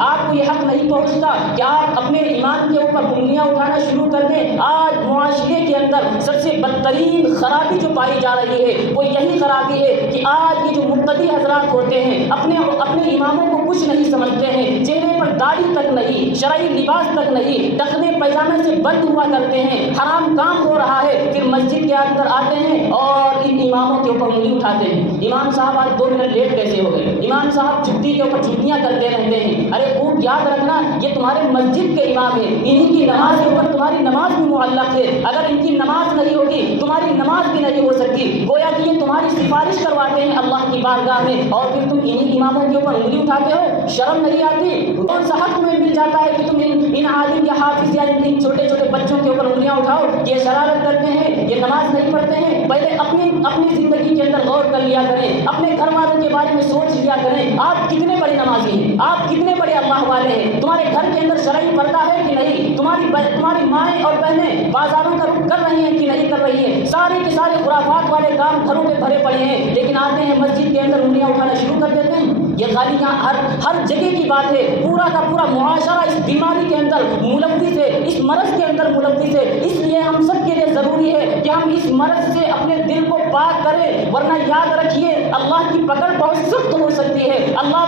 آپ کو یہ حق نہیں پہنچتا کہ آپ اپنے ایمان کے اوپر انگلیاں اٹھانا شروع کر دیں؟ آج معاشرے کے اندر سب سے بدترین خرابی جو پائی جا رہی ہے وہ یہی خرابی ہے کہ آج یہ جو مقتدی حضرات ہوتے ہیں اپنے اماموں کو کچھ نہیں سمجھتے ہیں، چہرے پر داڑھی تک نہیں، شرعی لباس تک نہیں، ٹخنے پیجامے سے بند ہوا کرتے ہیں، حرام کام ہو رہا ہے، پھر مسجد کے اندر آتے ہیں اور ان اماموں کے اوپر انگلی اٹھاتے ہیں۔ امام صاحب آج 2 منٹ لیٹ کیسے ہو گئے؟ امام صاحب چھٹی کے اوپر چھٹیاں کرتے رہتے ہیں۔ ارے خوب یاد رکھنا یہ تمہارے مسجد کے امام ہیں، انہی کی نماز کے اوپر تمہاری نماز بھی معلق ہے۔ اگر ان کی نماز نہیں ہوگی تمہاری نماز بھی نہیں ہو سکتی۔ گویا کہ یہ تمہاری سفارش کرواتے ہیں اللہ کی بارگاہ میں، اور پھر تم انہی اماموں کے اوپر انگلی اٹھاتے ہو۔ شرم نہیں آتی؟ کون سا حق تمہیں مل جاتا ہے کہ تم ان عالم یا حافظ یا ان چھوٹے چھوٹے بچوں کے اوپر انگلیاں اٹھاؤ؟ یہ شرارت کرتے ہیں، یہ نماز نہیں پڑھتے ہیں۔ پہلے اپنی زندگی کے اندر غور کر لیا کریں، اپنے گھر والوں کے بارے میں سوچ لیا کریں۔ آپ کتنے بڑے نمازی ہیں، آپ کتنے بڑے اللہ والے ہیں؟ تمہارے گھر کے اندر شرعی پردہ ہے کہ نہیں؟ تمہاری مائیں اور بہنیں بازاروں کا رخ کر رہی ہیں کہ نہیں کر رہی ہیں؟ سارے کے سارے خرافات والے کام گھروں میں بھرے پڑے ہیں، لیکن آتے ہیں مسجد کے اندر انگلیاں اٹھانا شروع کر دیتے ہیں۔ یہ خالی یہاں ہر جگہ کی بات ہے، پورا کا پورا معاشرہ اس بیماری کے اندر ملوث ہے، اس مرض کے اندر ملوث ہے۔ اس لیے ہم سب کے لیے ضروری ہے کہ ہم اس مرض سے اپنے دل کو پاک کریں، ورنہ یاد رکھیے اللہ کی پکڑ بہت سخت ہو سکتی ہے۔ اللہ